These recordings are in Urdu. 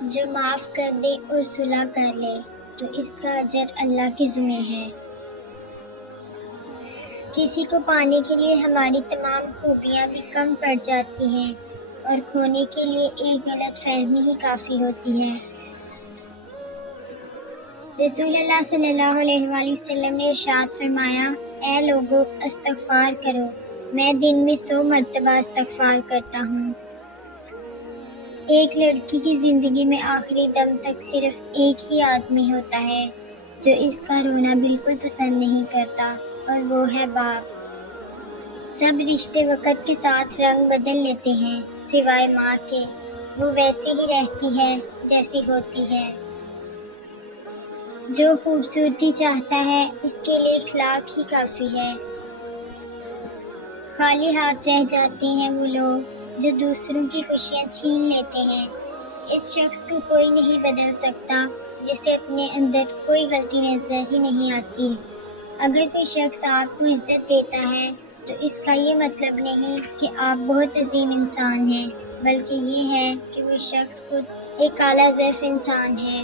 جو معاف کر دے اور صلح کر لے تو اس کا اجر اللہ کے ذمہ ہے۔ کسی کو پانے کے لیے ہماری تمام خوبیاں بھی کم پڑ جاتی ہیں اور کھونے کے لیے ایک غلط فہمی ہی کافی ہوتی ہے۔ رسول اللہ صلی اللہ علیہ وآلہ وسلم نے ارشاد فرمایا، اے لوگو استغفار کرو، میں دن میں 100 مرتبہ استغفار کرتا ہوں۔ ایک لڑکی کی زندگی میں آخری دم تک صرف ایک ہی آدمی ہوتا ہے جو اس کا رونا بالکل پسند نہیں کرتا، اور وہ ہے باپ۔ سب رشتے وقت کے ساتھ رنگ بدل لیتے ہیں سوائے ماں کے، وہ ویسی ہی رہتی ہے جیسی ہوتی ہے۔ جو خوبصورتی چاہتا ہے اس کے لیے اخلاق ہی کافی ہے۔ خالی ہاتھ رہ جاتے ہیں وہ لوگ جو دوسروں کی خوشیاں چھین لیتے ہیں۔ اس شخص کو کوئی نہیں بدل سکتا جسے اپنے اندر کوئی غلطی نظر ہی نہیں آتی۔ اگر کوئی شخص آپ کو عزت دیتا ہے تو اس کا یہ مطلب نہیں کہ آپ بہت عظیم انسان ہیں، بلکہ یہ ہے کہ وہ شخص خود ایک اعلیٰ ضعف انسان ہے۔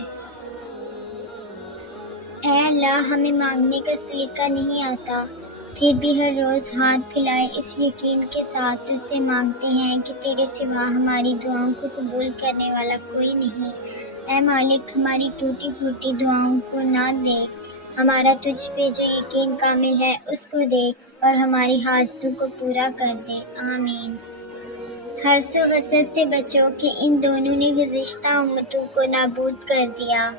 اے اللہ، ہمیں مانگنے کا سلیقہ نہیں آتا، پھر بھی ہر روز ہاتھ پھیلائے اس یقین کے ساتھ تجھ سے مانگتے ہیں کہ تیرے سوا ہماری دعاؤں کو قبول کرنے والا کوئی نہیں۔ اے مالک، ہماری ٹوٹی پھوٹی دعاؤں کو نہ دیکھ، ہمارا تجھ پہ جو یقین کامل ہے اس کو دیکھ اور ہماری حاجتوں کو پورا کر دے، آمین۔ حرص و حسد سے بچو کہ ان دونوں نے گزشتہ امتوں کو نابود کر دیا۔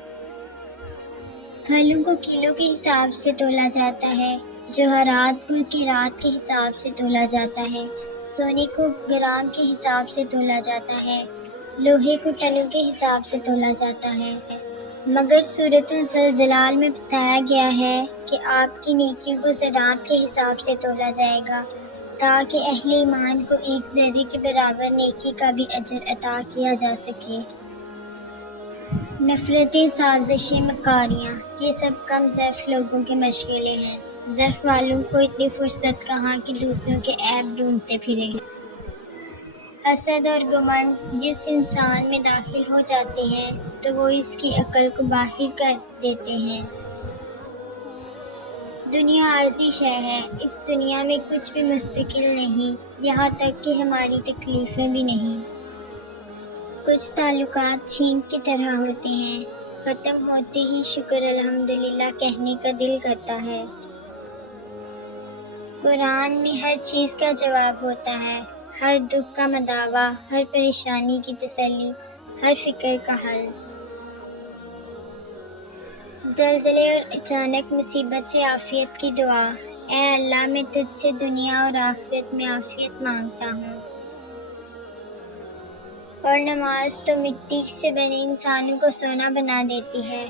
پھلوں کو کلو کے حساب سے تولا جاتا ہے، جوہرات کو قیراط کے حساب سے تولا جاتا ہے، سونے کو گرام کے حساب سے تولا جاتا ہے، لوہے کو ٹنوں کے حساب سے تولا جاتا ہے۔ مگر سورۃ الزلزال میں بتایا گیا ہے کہ آپ کی نیکیوں کو ذرات کے حساب سے تولا جائے گا، تاکہ اہل ایمان کو ایک ذرے کے برابر نیکی کا بھی اجر عطا کیا جا سکے۔ نفرتیں، سازشیں، مکاریاں، یہ سب کم ظرف لوگوں کے مشغلے ہیں۔ ظرف والوں کو اتنی فرصت کہاں کہ دوسروں کے عیب ڈھونڈتے پھریں۔ حسد اور گھمنڈ جس انسان میں داخل ہو جاتے ہیں تو وہ اس کی عقل کو باہر کر دیتے ہیں۔ دنیا عارضی شے ہے، اس دنیا میں کچھ بھی مستقل نہیں، یہاں تک کہ ہماری تکلیفیں بھی نہیں۔ کچھ تعلقات چھینٹ کی طرح ہوتے ہیں، ختم ہوتے ہی شکر الحمدللہ کہنے کا دل کرتا ہے۔ قرآن میں ہر چیز کا جواب ہوتا ہے، ہر دکھ کا مداوع، ہر پریشانی کی تسلی، ہر فکر کا حل۔ زلزلے اور اچانک مصیبت سے عافیت کی دعا، اے اللہ میں تجھ سے دنیا اور آخرت میں عافیت مانگتا ہوں۔ اور نماز تو مٹی سے بنے انسانوں کو سونا بنا دیتی ہے۔